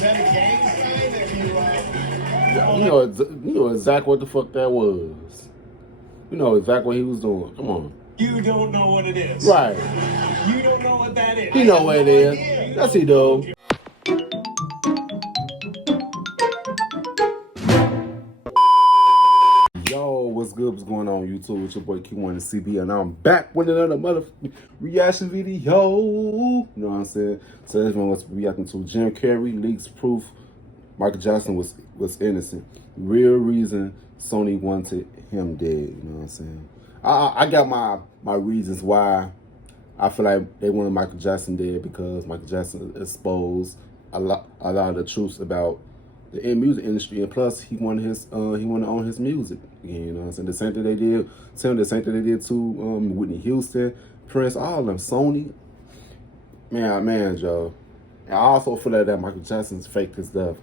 that a gang sign that You know exactly what the fuck that was. You know exactly what he was doing. Come on. You don't know what it is. Right. You don't know what that is. He know what it is. Yes, he do. Yo, what's good? What's going on YouTube? It's your boy Kewonis CB, and I'm back with another motherfucking reaction video. You know what I'm saying? So this one was reacting to Jim Carrey leaks proof Michael Jackson was innocent. Real reason Sony wanted him dead. You know what I'm saying? I got my reasons why I feel like they wanted Michael Jackson dead, because Michael Jackson exposed a lot of the truths about the music industry, and plus he wanted to own his music. You know what I'm saying? The same thing they did to Whitney Houston, Prince, all of them, Sony. Man, Joe. And I also feel like that Michael Jackson's faked his death.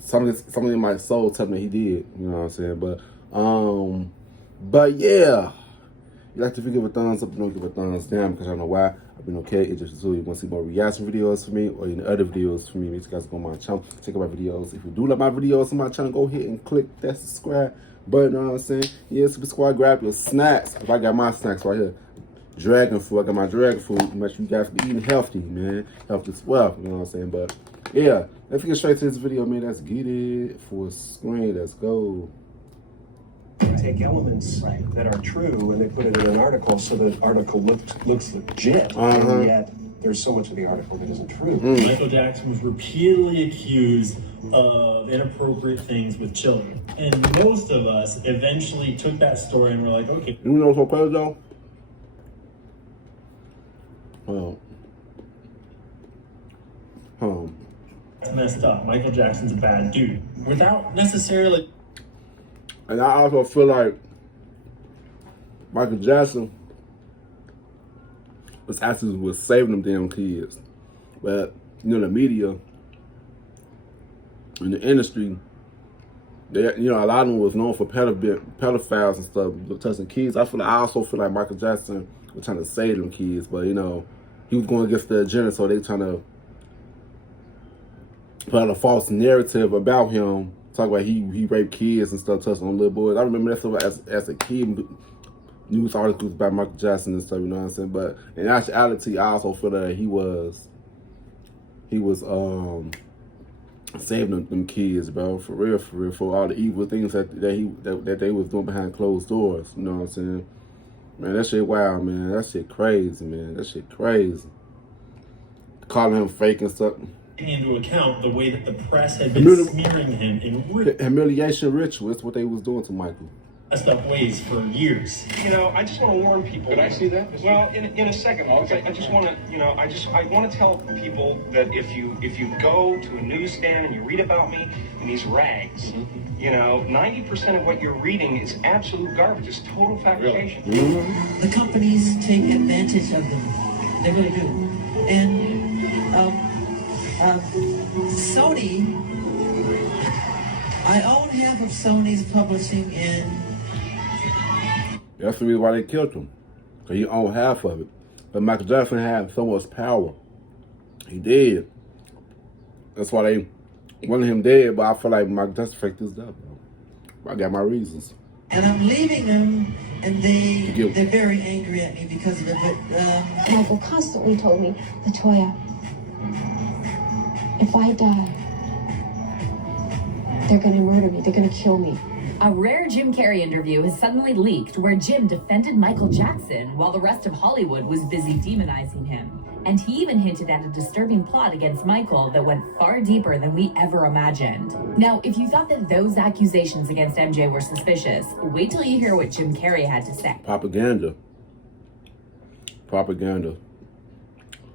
Something in my soul telling me he did. You know what I'm saying? But yeah. You like to give a thumbs up, don't give a thumbs down, because I don't know why. I've been okay. It's just so you want to see more reaction videos for me, or any other videos for me. Make sure you guys go on my channel, check out my videos. If you do like my videos on my channel, go ahead and click that subscribe button. You know what I'm saying? Yeah, Super Squad, grab your snacks. If I got my snacks right here, dragon food. I got my dragon food. Make sure you guys be eating healthy, man. Healthy as well. You know what I'm saying? But yeah, let's get straight to this video, man. Let's get it for a screen. Let's go. Take elements that are true and they put it in an article so the article looks legit, and yet there's so much of the article that isn't true. Michael Jackson was repeatedly accused of inappropriate things with children, and most of us eventually took that story and were like, okay. You know what's so crazy though? That's messed up. Michael Jackson's a bad dude. Without necessarily... And I also feel like Michael Jackson was saving them damn kids. But, you know, the media and the industry, they, you know, a lot of them was known for pedophiles and stuff, touching kids. I also feel like Michael Jackson was trying to save them kids, but, you know, he was going against the agenda, so they trying to put out a false narrative about him. Talk about he raped kids and stuff, touching on little boys. I remember that stuff as a kid, news articles about Michael Jackson and stuff, you know what I'm saying? But in actuality, I also feel that he was saving them kids, bro, for real, for all the evil things that they was doing behind closed doors, you know what I'm saying? Man, that shit wild, man. That shit crazy, man. That shit crazy. Calling him fake and stuff. Into account the way that the press had been smearing him in humiliation ritual. That's what they was doing to Michael. Messed up ways for years. You know, I just want to warn people. Could I see that? Well, in a second. Okay. I just want to, you know, I want to tell people that if you go to a newsstand and you read about me in these rags, you know, 90% of what you're reading is absolute garbage. It's total fabrication. The companies take advantage of them. They really do. And Sony, I own half of Sony's publishing in... That's the reason why they killed him. Because he owned half of it. But Michael Jackson had so much power. He did. That's why they wanted him dead, but I feel like Michael Jackson faked his death, bro. I got my reasons. And I'm leaving them, and they're very angry at me because of it, but... Michael constantly told me, Latoya, if I die, they're gonna murder me, they're gonna kill me. A rare Jim Carrey interview has suddenly leaked where Jim defended Michael Jackson while the rest of Hollywood was busy demonizing him. And he even hinted at a disturbing plot against Michael that went far deeper than we ever imagined. Now, if you thought that those accusations against MJ were suspicious, wait till you hear what Jim Carrey had to say. Propaganda.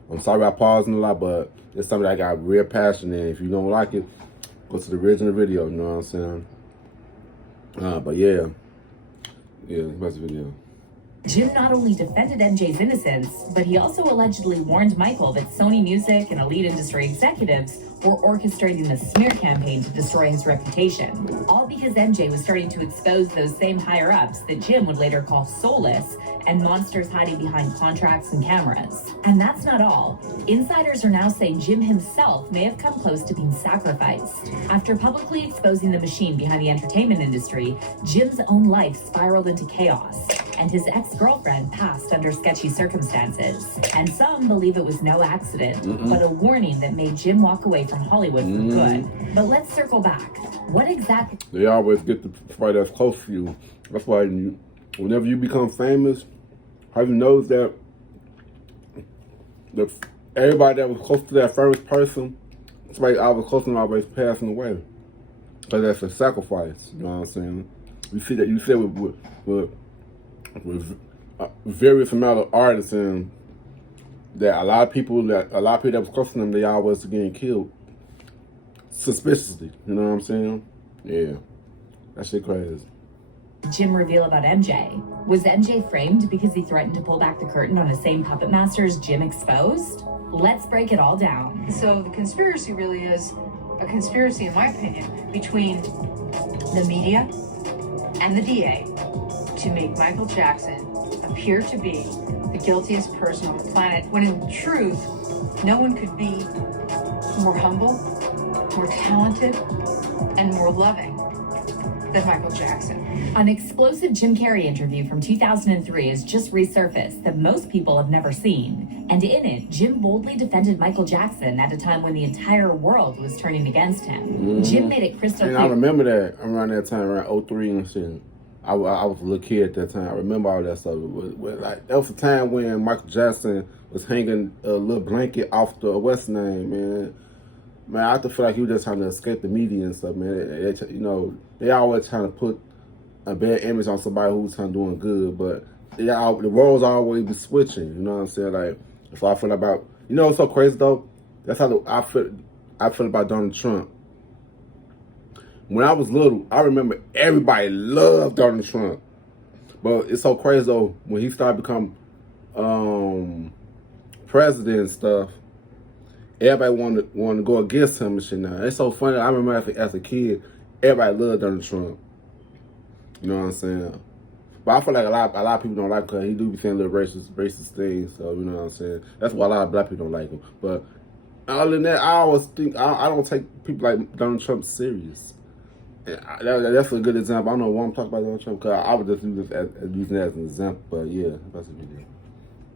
I'm sorry I paused a lot, but it's something I got real passion in. If you don't like it, go to the original video, you know what I'm saying? But yeah, that's the video. Jim not only defended MJ's innocence, but he also allegedly warned Michael that Sony Music and elite industry executives were orchestrating the smear campaign to destroy his reputation. All because MJ was starting to expose those same higher-ups that Jim would later call soulless and monsters hiding behind contracts and cameras. And that's not all. Insiders are now saying Jim himself may have come close to being sacrificed. After publicly exposing the machine behind the entertainment industry, Jim's own life spiraled into chaos, and his ex-girlfriend passed under sketchy circumstances. And some believe it was no accident, but a warning that made Jim walk away from Hollywood for good. But let's circle back. What exactly... They always get the somebody that's close to you. That's why whenever you become famous, have you noticed that everybody that was close to that first person, somebody I was close to them always passing away. Because that's a sacrifice, you know what I'm saying? You see that with various amount of artists, and that a lot of people that was close to them, they always getting killed suspiciously. You know what I'm saying? Yeah, that shit crazy. Jim reveal about MJ. Was MJ framed because he threatened to pull back the curtain on the same puppet masters Jim exposed? Let's break it all down. So the conspiracy really is a conspiracy, in my opinion, between the media and the DA to make Michael Jackson appear to be the guiltiest person on the planet, when in truth, no one could be more humble, more talented, and more loving than Michael Jackson. An explosive Jim Carrey interview from 2003 has just resurfaced that most people have never seen. And in it, Jim boldly defended Michael Jackson at a time when the entire world was turning against him. Jim made it crystal clear. And I remember that around that time, around 03 and shit. I was a little kid at that time. I remember all that stuff. Like, that was the time when Michael Jackson was hanging a little blanket off the what's name, man. Man, I feel like he was just trying to escape the media and stuff, man. They always trying to put a bad image on somebody who's kind of doing good, but the roles always be switching. You know what I'm saying? Like, that's how I feel about. You know what's so crazy though? That's how I feel about Donald Trump. When I was little, I remember everybody loved Donald Trump, but it's so crazy though when he started becoming president and stuff. Everybody wanted to go against him and shit now. It's so funny. I remember as a kid, everybody loved Donald Trump. You know what I'm saying? But I feel like a lot of people don't like him because he do be saying little racist things. So, you know what I'm saying? That's why a lot of black people don't like him. But other than that, I always think, I don't take people like Donald Trump serious. And that's a good example. I don't know why I'm talking about Donald Trump because I would just use this using that as an example. But yeah, that's a good deal.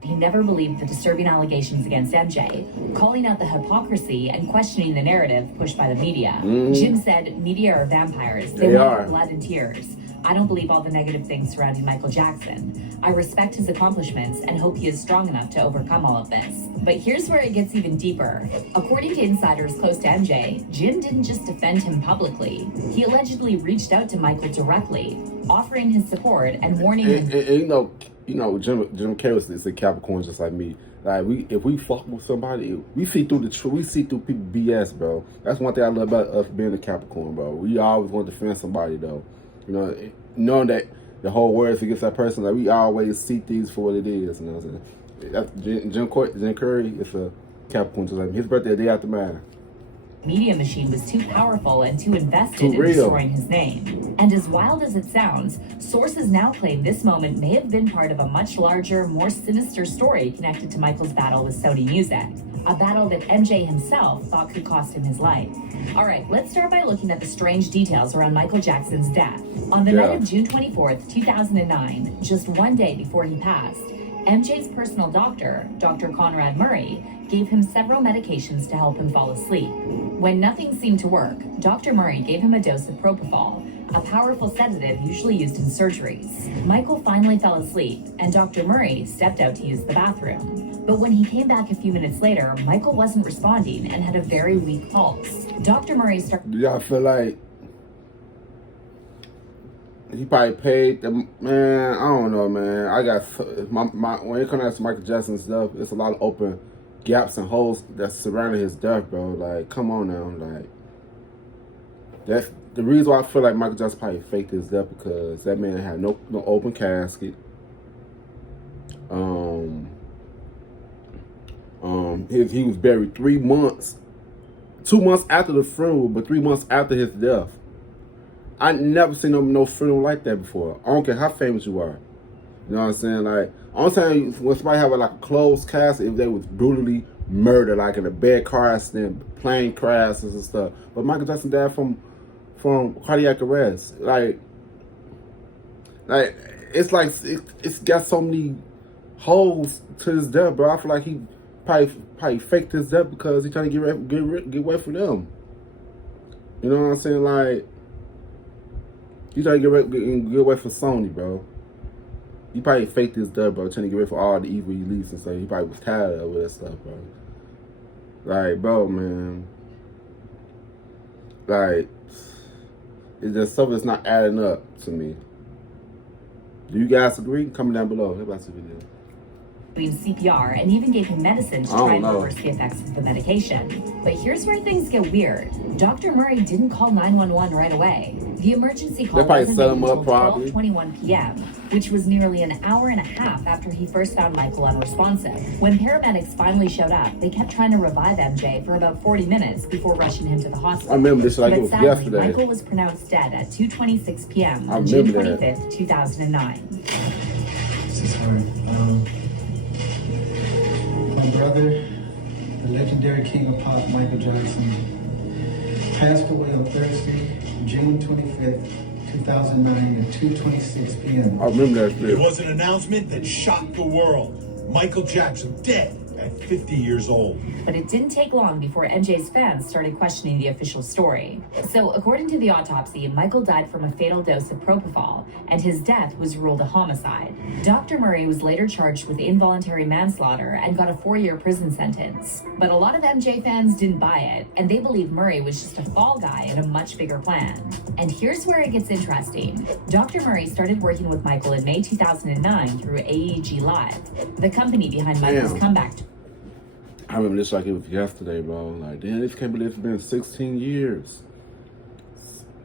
He never believed the disturbing allegations against MJ, calling out the hypocrisy and questioning the narrative pushed by the media. Jim said, "Media are vampires. They want our blood and tears. I don't believe all the negative things surrounding Michael Jackson. I respect his accomplishments and hope he is strong enough to overcome all of this." But here's where it gets even deeper. According to insiders close to MJ, Jim didn't just defend him publicly. He allegedly reached out to Michael directly, offering his support and warning him. And you know, Jim Carrey is a Capricorn just like me. Like if we fuck with somebody, we see through the truth. We see through people BS, bro. That's one thing I love about us being a Capricorn, bro. We always want to defend somebody, though. You know, knowing that the whole world is against that person, like we always see things for what it is. You know what I'm saying? That's Jim Carrey is a Capricorn just like me. His birthday the day after mine. Media machine was too powerful and too invested in destroying his name. And as wild as it sounds, sources now claim this moment may have been part of a much larger, more sinister story connected to Michael's battle with Sony Music, a battle that MJ himself thought could cost him his life. All right, let's start by looking at the strange details around Michael Jackson's death. On the night of June 24th, 2009, just one day before he passed, MJ's personal doctor, Dr. Conrad Murray, gave him several medications to help him fall asleep. When nothing seemed to work, Dr. Murray gave him a dose of propofol, a powerful sedative usually used in surgeries. Michael finally fell asleep, and Dr. Murray stepped out to use the bathroom. But when he came back a few minutes later, Michael wasn't responding and had a very weak pulse. Dr. Murray started... Do y'all feel like he probably paid the man? I don't know, man. I got when it comes to Michael Jackson stuff, it's a lot of open gaps and holes that's surrounding his death, bro. Like, come on now, like that's the reason why I feel like Michael Jackson probably faked his death, because that man had no open casket. He was buried 3 months, 2 months after the funeral, but 3 months after his death. I never seen no funeral like that before. I don't care how famous you are. You know what I'm saying? Like, I'm saying when somebody have like a closed casket, if they was brutally murdered, like in a bad car accident, plane crashes and stuff. But Michael Jackson died from cardiac arrest. Like it's like it's got so many holes to his death, bro. I feel like he probably faked his death because he trying to get away from them. You know what I'm saying? Like, he trying to get away from Sony, bro. He probably faked his death, bro, trying to get away from all the evil he leaves and stuff. He probably was tired of that stuff, bro. Like, bro, man. Like, it's just stuff that's not adding up to me. Do you guys agree? Comment down below. Everybody see the video. Doing CPR and even gave him medicine to try and reverse the effects of the medication. But here's where things get weird. Dr. Murray didn't call 911 right away. The emergency call wasn't made until 12:21 p.m., which was nearly an hour and a half after he first found Michael unresponsive. When paramedics finally showed up, they kept trying to revive MJ for about 40 minutes before rushing him to the hospital. I remember this like it was yesterday. Michael was pronounced dead at 2:26 p.m. on June 25th, 2009. This is hard. My brother, the legendary king of pop, Michael Jackson, passed away on Thursday, June 25th, 2009 at 2:26 p.m. I remember that. It was an announcement that shocked the world. Michael Jackson dead at 50 years old. But it didn't take long before MJ's fans started questioning the official story. So, according to the autopsy, Michael died from a fatal dose of propofol, and his death was ruled a homicide. Dr. Murray was later charged with involuntary manslaughter and got a 4-year prison sentence. But a lot of MJ fans didn't buy it, and they believe Murray was just a fall guy in a much bigger plan. And here's where it gets interesting. Dr. Murray started working with Michael in May 2009 through AEG Live, the company behind Michael's comeback. I remember this like it was yesterday, bro. Like, damn, this can't believe it's been 16 years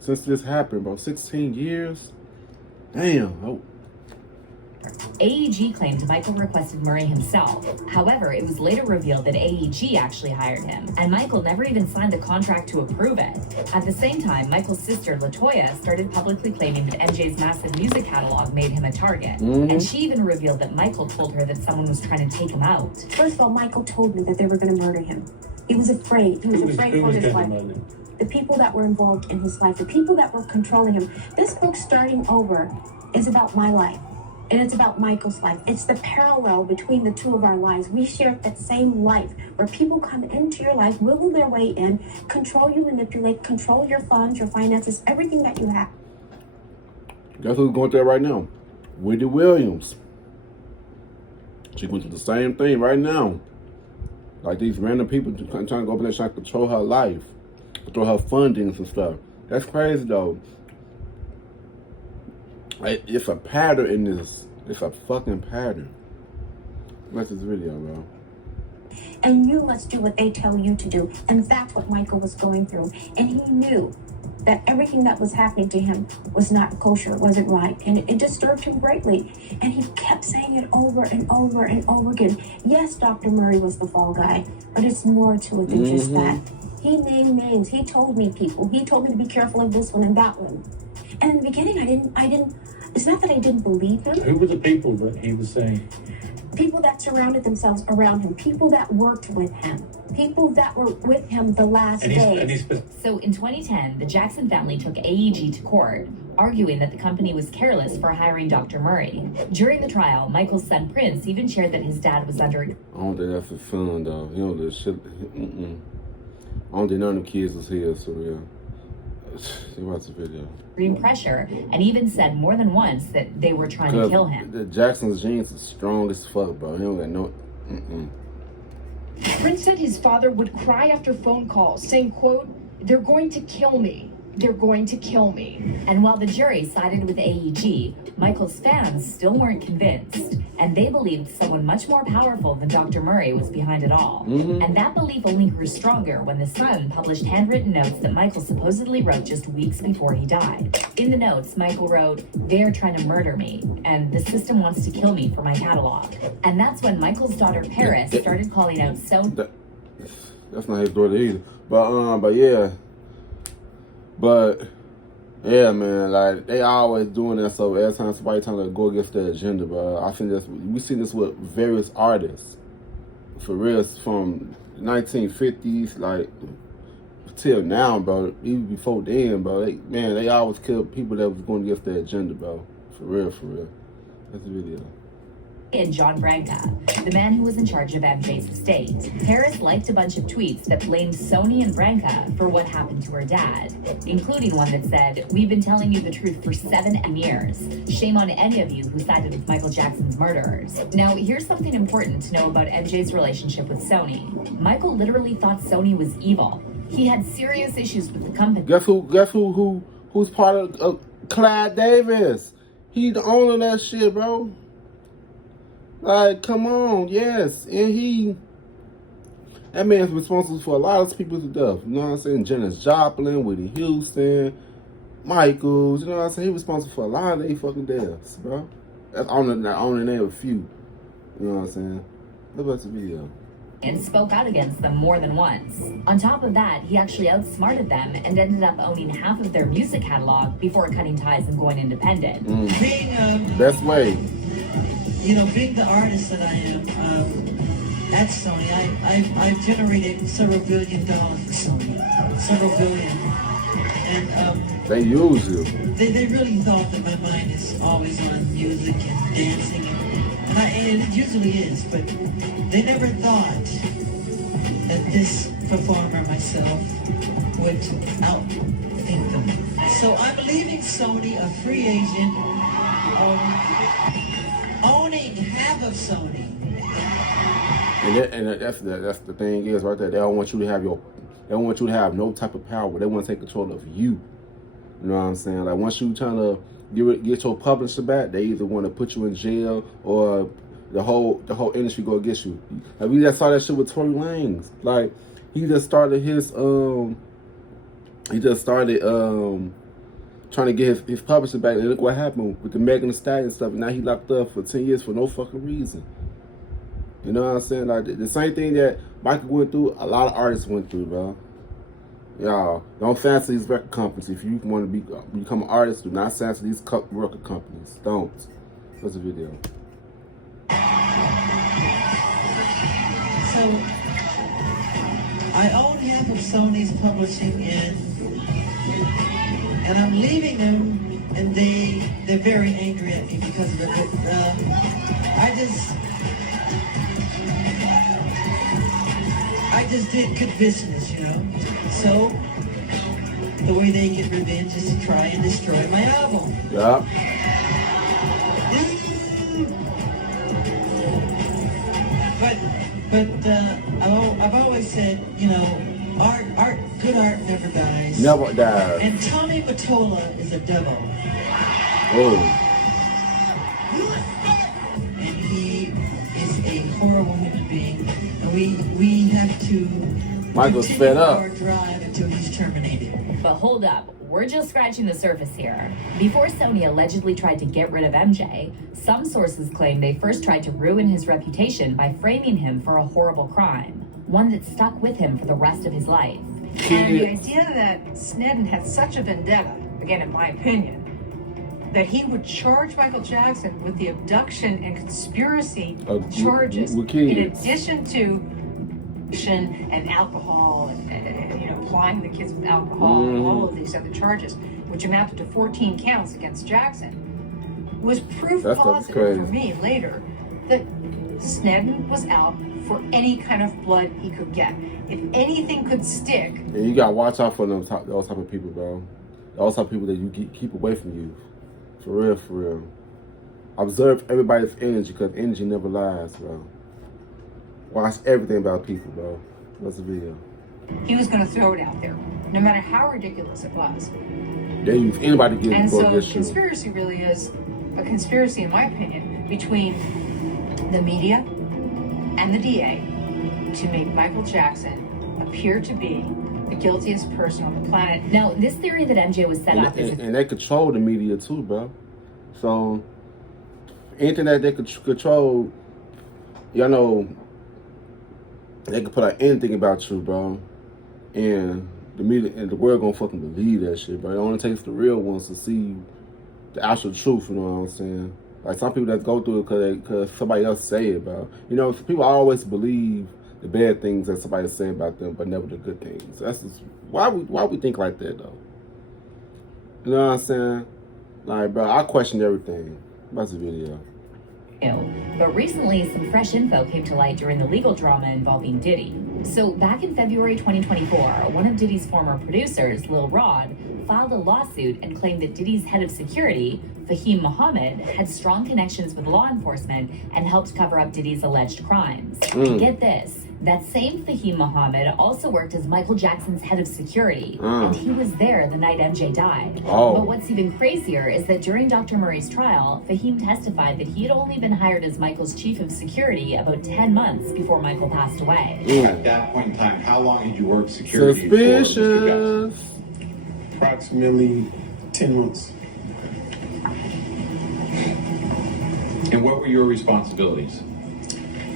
since this happened, bro. 16 years? Damn. Oh. AEG claimed Michael requested Murray himself. However, it was later revealed that AEG actually hired him, and Michael never even signed the contract to approve it. At the same time, Michael's sister, LaToya, started publicly claiming that MJ's massive music catalog made him a target. And she even revealed that Michael told her that someone was trying to take him out. First of all, Michael told me that they were going to murder him. He was afraid. He was afraid for his life. The people that were involved in his life, the people that were controlling him. This book, Starting Over, is about my life. And it's about Michael's life. It's the parallel between the two of our lives. We share that same life where people come into your life, wiggle their way in, control you, manipulate, control your funds, your finances, everything that you have. Guess who's going through that right now? Wendy Williams. She went through the same thing right now. Like these random people trying to go up there trying to control her life, control her fundings and stuff. That's crazy though. It's a pattern in this. It's a fucking pattern. Watch this video, bro. And you must do what they tell you to do. And that's what Michael was going through. And he knew that everything that was happening to him was not kosher, wasn't right. And it disturbed him greatly. And he kept saying it over and over and over again. Yes, Dr. Murray was the fall guy, but it's more to it than just that. He named names. He told me people. He told me to be careful of this one and that one. And in the beginning, I didn't, it's not that I didn't believe him. Who were the people that he was saying? People that surrounded themselves around him, people that worked with him, people that were with him the last days. So in 2010, the Jackson family took AEG to court, arguing that the company was careless for hiring Dr. Murray. During the trial, Michael's son Prince even shared that his dad was under... I don't think that's for fun, though. You know, this shit... I don't think none of the kids was here, so yeah. Watch the video. Extreme pressure, and even said more than once that they were trying to kill him. The Jackson's genes is strong as fuck, bro. He don't got no... Prince said his father would cry after phone calls, saying, quote, "They're going to kill me. They're going to kill me." And while the jury sided with AEG, Michael's fans still weren't convinced. and they believed someone much more powerful than Dr. Murray was behind it all. And that belief only grew stronger when the Sun published handwritten notes that Michael supposedly wrote just weeks before he died. In the notes, Michael wrote, "They're trying to murder me, and the system wants to kill me for my catalog." And that's when Michael's daughter Paris started calling out Sony. That's not his daughter either. But yeah, man, like they always doing that. So every time somebody trying to go against their agenda, bro, I think we see this with various artists, for real, from 1950s, like till now, bro. Even before then, bro. They always kill people that was going against their agenda, bro. For real, for real. That's the video. And John Branca, the man who was in charge of MJ's estate. Paris liked a bunch of tweets that blamed Sony and Branca for what happened to her dad, including one that said, "We've been telling you the truth for 7 years. Shame on any of you who sided with Michael Jackson's murderers." Now, here's something important to know about MJ's relationship with Sony. Michael literally thought Sony was evil. He had serious issues with the company. Guess who's part of Clyde Davis? He the owner of that shit, bro. Like, come on, yes. And that man's responsible for a lot of people's death. You know what I'm saying? Janis Joplin, Whitney Houston, Michaels, you know what I'm saying? He's responsible for a lot of their fucking deaths, bro. That's only name a few. You know what I'm saying? What about the video? And spoke out against them more than once. On top of that, he actually outsmarted them and ended up owning half of their music catalog before cutting ties and going independent. Best way. You know, being the artist that I am, at Sony, I've generated several $1 billion for Sony. Several billion. And they use you. They really thought that my mind is always on music and dancing, and it usually is, but they never thought that this performer myself would outthink them. So I'm leaving Sony a free agent, owning half of Sony. And that's the thing is right there. They don't want you to have no type of power. They want to take control of you. You know what I'm saying? Like once you trying to get your publisher back, they either want to put you in jail or the whole industry go against you. Like we just saw that shit with Tory Lanez. Like he just started trying to get his publisher back, and look what happened with the Megan Thee Stallion stuff. And now he locked up for 10 years for no fucking reason. You know what I'm saying? Like the same thing that Michael went through, a lot of artists went through, bro. Y'all don't fancy these record companies. If you want to become an artist, do not fancy these record companies. Don't. That's a video. So I own half of Sony's publishing, and I'm leaving them, and they're very angry at me because of it. But I just did good business, you know. So the way they get revenge is to try and destroy my album. Yeah. But I've always said, you know, good art never dies. Never dies. And Tommy Mottola is a devil. Oh. And he is a horrible human being. And we have to Michael's fed up. Our drive until he's terminated. But hold up. We're just scratching the surface here. Before Sony allegedly tried to get rid of MJ, some sources claim they first tried to ruin his reputation by framing him for a horrible crime, one that stuck with him for the rest of his life. And the idea that Snedden had such a vendetta, again in my opinion, that he would charge Michael Jackson with the abduction and conspiracy charges in addition to and alcohol and applying the kids with alcohol and all of these other charges, which amounted to 14 counts against Jackson, was proof positive for me later that Snedden was out for any kind of blood he could get. If anything could stick. And you gotta watch out for those type of people, bro. Those type of people that you keep away from you. For real, for real. Observe everybody's energy, because energy never lies, bro. Watch everything about people, bro. That's the video. He was going to throw it out there, no matter how ridiculous it was. They use anybody to get and so this conspiracy really is a conspiracy, in my opinion, between the media and the DA to make Michael Jackson appear to be the guiltiest person on the planet. Now, this theory that MJ was set up is... And they control the media too, bro. So, anything that they could control, y'all know, they could put out anything about you, bro. And the media and the world gonna fucking believe that shit, bro. It only takes the real ones to see the actual truth, you know what I'm saying? Like, some people that go through it because somebody else say it, bro. You know, people always believe the bad things that somebody say about them, but never the good things. That's just, why we think like that, though? You know what I'm saying? Like, bro, I question everything. That's the video. But recently, some fresh info came to light during the legal drama involving Diddy. So back in February 2024, one of Diddy's former producers, Lil Rod, filed a lawsuit and claimed that Diddy's head of security, Fahim Muhammad, had strong connections with law enforcement and helped cover up Diddy's alleged crimes. Get this. That same Fahim Muhammad also worked as Michael Jackson's head of security, and he was there the night MJ died. But what's even crazier is that during Dr. Murray's trial, Fahim testified that he had only been hired as Michael's chief of security about 10 months before Michael passed away. At that point in time, how long had you worked security for Mr. Jackson? Approximately 10 months. And what were your responsibilities?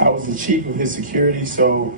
I was the chief of his security, so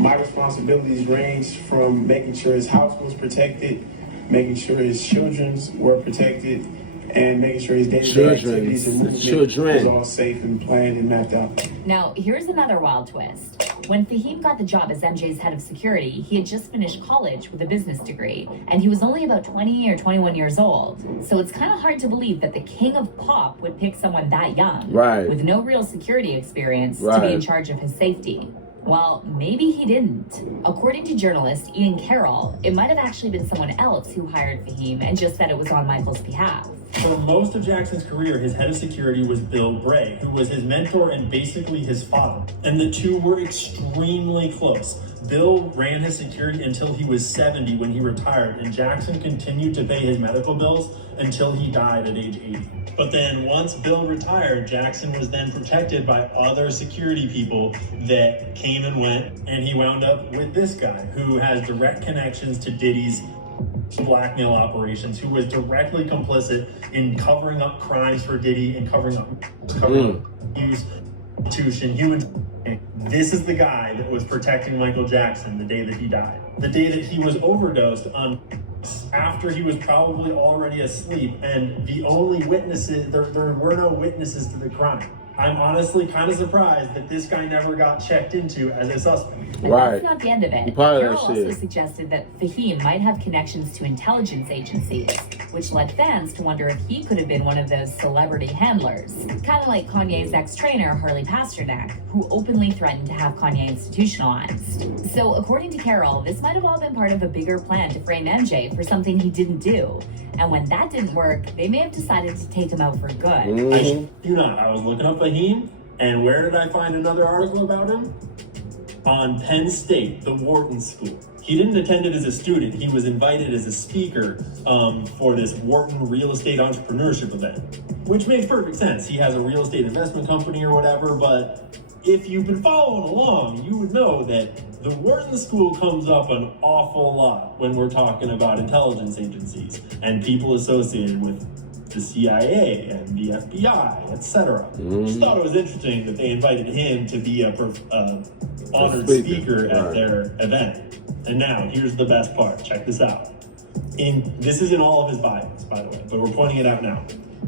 my responsibilities ranged from making sure his house was protected, making sure his children were protected, and making sure his day-to-day activities and movement was all safe and planned and mapped out. Now, here's another wild twist. When Fahim got the job as MJ's head of security, he had just finished college with a business degree, and he was only about 20 or 21 years old. So it's kind of hard to believe that the king of pop would pick someone that young, with no real security experience, to be in charge of his safety. Well, maybe he didn't. According to journalist Ian Carroll, it might have actually been someone else who hired Fahim and just said it was on Michael's behalf. For most of Jackson's career, his head of security was Bill Bray, who was his mentor and basically his father. And the two were extremely close. Bill ran his security until he was 70 when he retired, and Jackson continued to pay his medical bills until he died at age 80. But then once Bill retired, Jackson was then protected by other security people that came and went, and he wound up with this guy who has direct connections to Diddy's blackmail operations, who was directly complicit in covering up crimes for Diddy and covering up abuse, prostitution, human. This is the guy that was protecting Michael Jackson the day that he died. The day that he was overdosed on after he was probably already asleep, and the only witnesses, there were no witnesses to the crime. I'm honestly kind of surprised that this guy never got checked into as a suspect. And that's not the end of it. Carroll also suggested that Fahim might have connections to intelligence agencies, which led fans to wonder if he could have been one of those celebrity handlers. Kind of like Kanye's ex-trainer, Harley Pasternak, who openly threatened to have Kanye institutionalized. So according to Carroll, this might have all been part of a bigger plan to frame MJ for something he didn't do. And when that didn't work, they may have decided to take him out for good. I do not. I was looking up Fahim, and where did I find another article about him? On Penn State, the Wharton School. He didn't attend it as a student. He was invited as a speaker for this Wharton real estate entrepreneurship event, which makes perfect sense. He has a real estate investment company or whatever, but if you've been following along, you would know that the Wharton School comes up an awful lot when we're talking about intelligence agencies and people associated with the CIA and the FBI, etc. Just thought it was interesting that they invited him to be a honored speaker at their event. And now, here's the best part. Check this out. This is in all of his bios, by the way, but we're pointing it out now.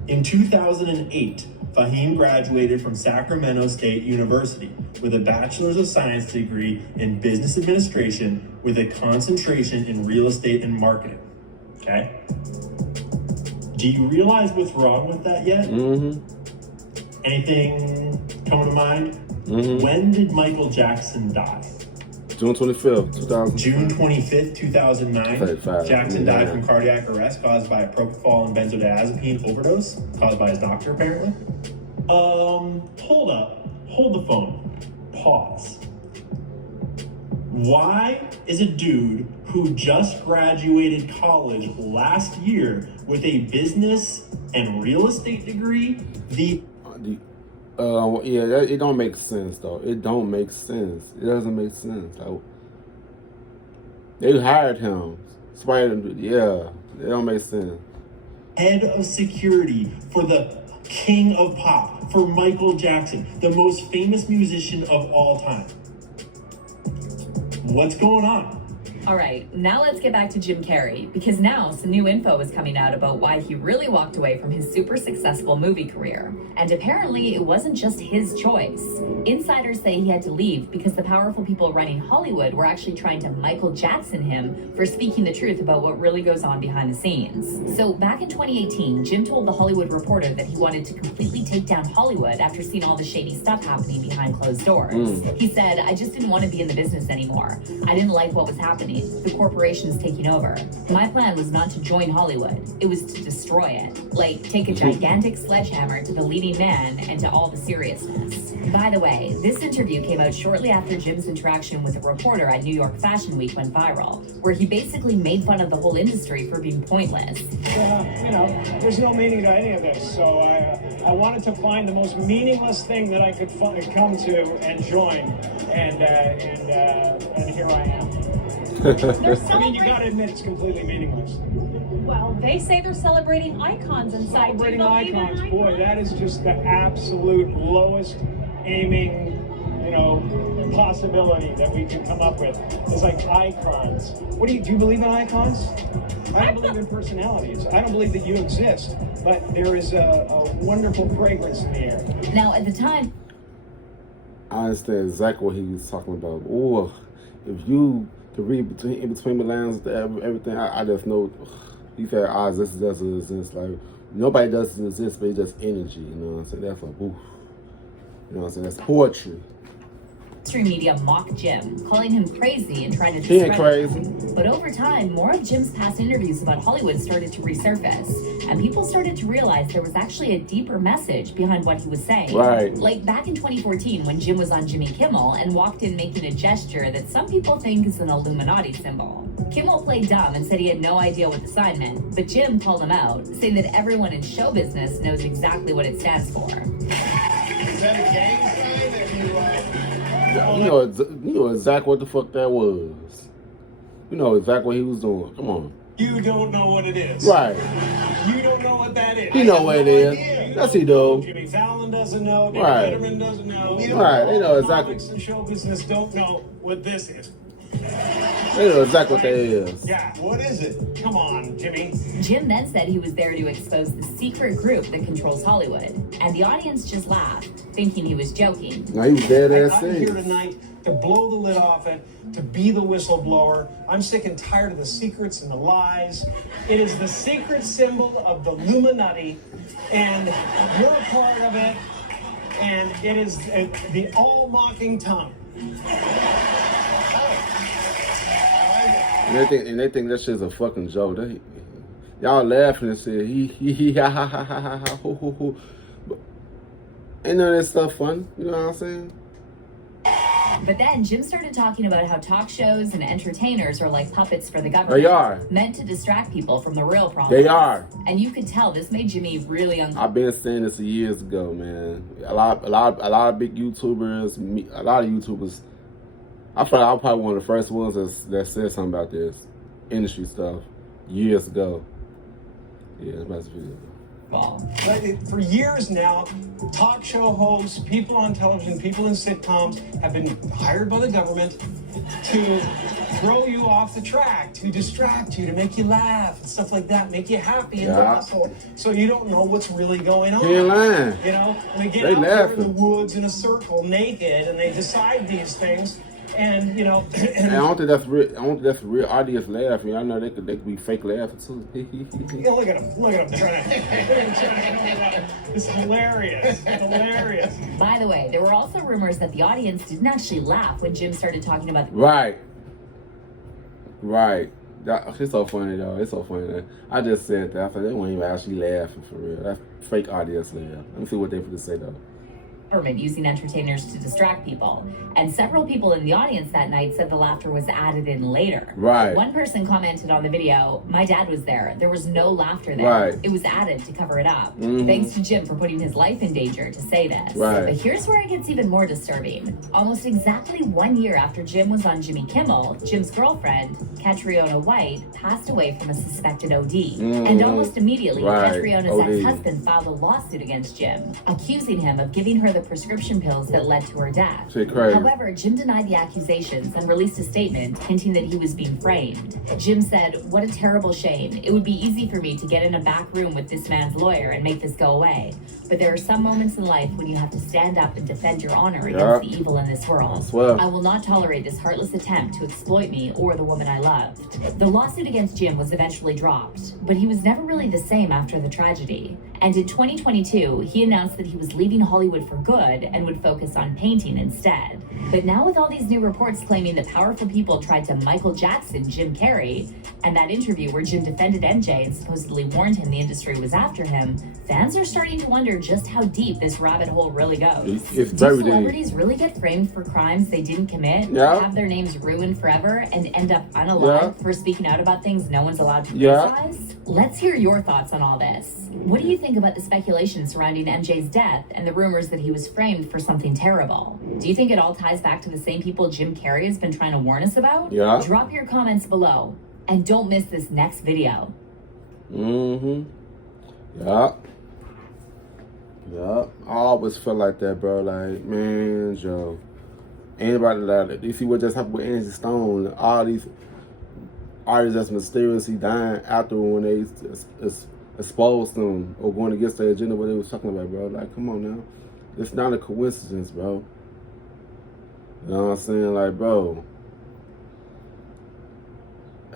In 2008, Fahim graduated from Sacramento State University with a Bachelor's of Science degree in Business Administration with a concentration in real estate and marketing. Okay? Do you realize what's wrong with that yet? Anything coming to mind? When did Michael Jackson die? June 25th, 2000. June 25th, 2009. Jackson died from cardiac arrest caused by a propofol and benzodiazepine overdose, caused by his doctor, apparently. Hold up. Hold the phone. Pause. Why is a dude who just graduated college last year with a business and real estate degree Yeah, it don't make sense though. It don't make sense. It doesn't make sense. Like, they hired him. Yeah, it don't make sense. Head of security for the king of pop, for Michael Jackson, the most famous musician of all time. What's going on? All right, now let's get back to Jim Carrey, because now some new info is coming out about why he really walked away from his super successful movie career. And apparently it wasn't just his choice. Insiders say he had to leave because the powerful people running Hollywood were actually trying to Michael Jackson him for speaking the truth about what really goes on behind the scenes. So back in 2018, Jim told The Hollywood Reporter that he wanted to completely take down Hollywood after seeing all the shady stuff happening behind closed doors. He said, "I just didn't want to be in the business anymore. I didn't like what was happening. The corporation's taking over. My plan was not to join Hollywood. It was to destroy it. Like, take a gigantic sledgehammer to the leading man and to all the seriousness." By the way, this interview came out shortly after Jim's interaction with a reporter at New York Fashion Week went viral, where he basically made fun of the whole industry for being pointless. There's no meaning to any of this, so I wanted to find the most meaningless thing that I could come to and join, and here I am. I mean, you gotta admit it's completely meaningless. Well, they say they're celebrating icons inside. Celebrating icons, boy, that is just the absolute lowest aiming, possibility that we can come up with. It's like icons. Do you believe in icons? I don't believe in personalities. I don't believe that you exist, but there is a wonderful fragrance in the air. Now, at the time, I understand exactly what he was talking about. Or if you to read in between the lines, everything, I just know he said, this doesn't exist. Like, nobody doesn't exist, but it's just energy. You know what I'm saying? That's like, oof. You know what I'm saying? That's poetry. mainstream media mocked Jim, calling him crazy and trying to He ain't discredit crazy. him. But over time, more of Jim's past interviews about Hollywood started to resurface, and people started to realize there was actually a deeper message behind what he was saying. Right. Like back in 2014 when Jim was on Jimmy Kimmel and walked in making a gesture that some people think is an Illuminati symbol. Kimmel played dumb and said he had no idea what the sign meant, but Jim called him out, saying that everyone in show business knows exactly what it stands for. Is that a gang sign that You know exactly what the fuck that was. You know exactly what he was doing. Come on. You don't know what it is. Right. You don't know what that is. He know what it is. Yes, he do. Jimmy Fallon doesn't know. David Right. Letterman doesn't know. Right. They know exactly. Comics and show business don't know what this is. They know exactly what that is. Yeah. What is it? Come on, Jimmy. Jim then said he was there to expose the secret group that controls Hollywood, and the audience just laughed, thinking he was joking. No, he was dead ass I'm serious. here tonight to blow the lid off it, to be the whistleblower. I'm sick and tired of the secrets and the lies. It is the secret symbol of the Illuminati, and you're a part of it, and it is the all-mocking tongue. And they think that shit's a fucking joke. Y'all laughing and say he ha ha ha ha ha ha ho ho ho. But ain't none of that stuff fun. You know what I'm saying? But then Jim started talking about how talk shows and entertainers are like puppets for the government. They are. Meant to distract people from the real problems. They are. And you could tell this made Jimmy really uncomfortable. I've been saying this years ago, man. A lot of big YouTubers, a lot of YouTubers. I feel like I'm probably one of the first ones that said something about this industry stuff years ago. Yeah, that's about to But for years now, talk show hosts, people on television, people in sitcoms have been hired by the government to throw you off the track, to distract you, to make you laugh and stuff like that, make you happy and hustle, so you don't know what's really going on. He ain't lying. You know, and they get They out there in the laughing. woods in a circle, naked, and they decide these things. And you know, And I don't think that's real. I don't think that's real audience laughing. I know they could be fake laughing too. yeah, look at him trying to. It's hilarious, hilarious. By the way, there were also rumors that the audience didn't actually laugh when Jim started talking about the Right. It's so funny though. It's so funny. I just said that. I thought they weren't even actually laughing for real. That's fake audience laugh. Let me see what they for to say though. government using entertainers to distract people. And several people in the audience that night said the laughter was added in later. Right. One person commented on the video, "My dad was there. There was no laughter there. Right. It was added to cover it up." Thanks to Jim for putting his life in danger to say this. Right. But here's where it gets even more disturbing. Almost exactly 1 year after Jim was on Jimmy Kimmel, Jim's girlfriend, Catriona White, passed away from a suspected OD. And almost immediately, Catriona's ex-husband filed a lawsuit against Jim, accusing him of giving her the prescription pills that led to her death. However, Jim denied the accusations and released a statement hinting that he was being framed. Jim said, "What a terrible shame. It would be easy for me to get in a back room with this man's lawyer and make this go away. But there are some moments in life when you have to stand up and defend your honor against the evil in this world. I will not tolerate this heartless attempt to exploit me or the woman I loved." The lawsuit against Jim was eventually dropped, but he was never really the same after the tragedy. And in 2022, he announced that he was leaving Hollywood for good and would focus on painting instead. But now with all these new reports claiming that powerful people tried to Michael Jackson Jim Carrey, and that interview where Jim defended MJ and supposedly warned him the industry was after him, fans are starting to wonder just how deep this rabbit hole really goes. Do celebrities really get framed for crimes they didn't commit, have their names ruined forever, and end up unalive for speaking out about things no one's allowed to criticize? Let's hear your thoughts on all this. What do you think about the speculation surrounding MJ's death and the rumors that he was framed for something terrible? Do you think it all ties back to the same people Jim Carrey has been trying to warn us about? Drop your comments below. And don't miss this next video. I always felt like that, bro. Like, man, Joe. Anybody that you see what just happened with Angie Stone, all these artists that's mysteriously dying after when they exposed them or going against their agenda, what they was talking about, bro. Like, come on now. It's not a coincidence, bro. You know what I'm saying? Like, bro.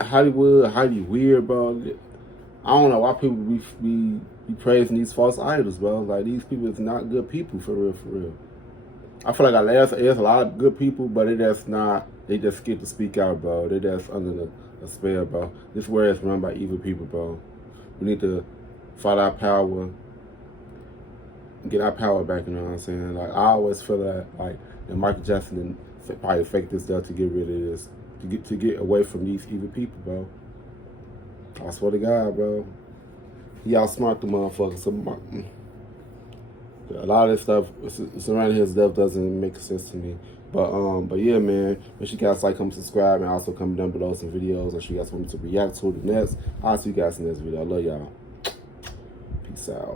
Hollywood weird, bro. I don't know why people be praising these false idols, bro. Like, these people is not good people, for real, for real. I feel like there's a lot of good people, but they just scared to speak out, bro. They just under the spell, bro. This world is run by evil people, bro. We need to fight our power, get our power back, you know what I'm saying? Like, I always feel that Michael Jackson probably faked this stuff to get rid of this, to get away from these evil people, bro. I swear to God, bro. He outsmart the motherfuckers. So a lot of this stuff surrounding his death doesn't make sense to me. But yeah, man. Make sure you guys like, comment, subscribe, and also comment down below some videos or you guys want me to react to the next. I'll see you guys in the next video. I love y'all. Peace out.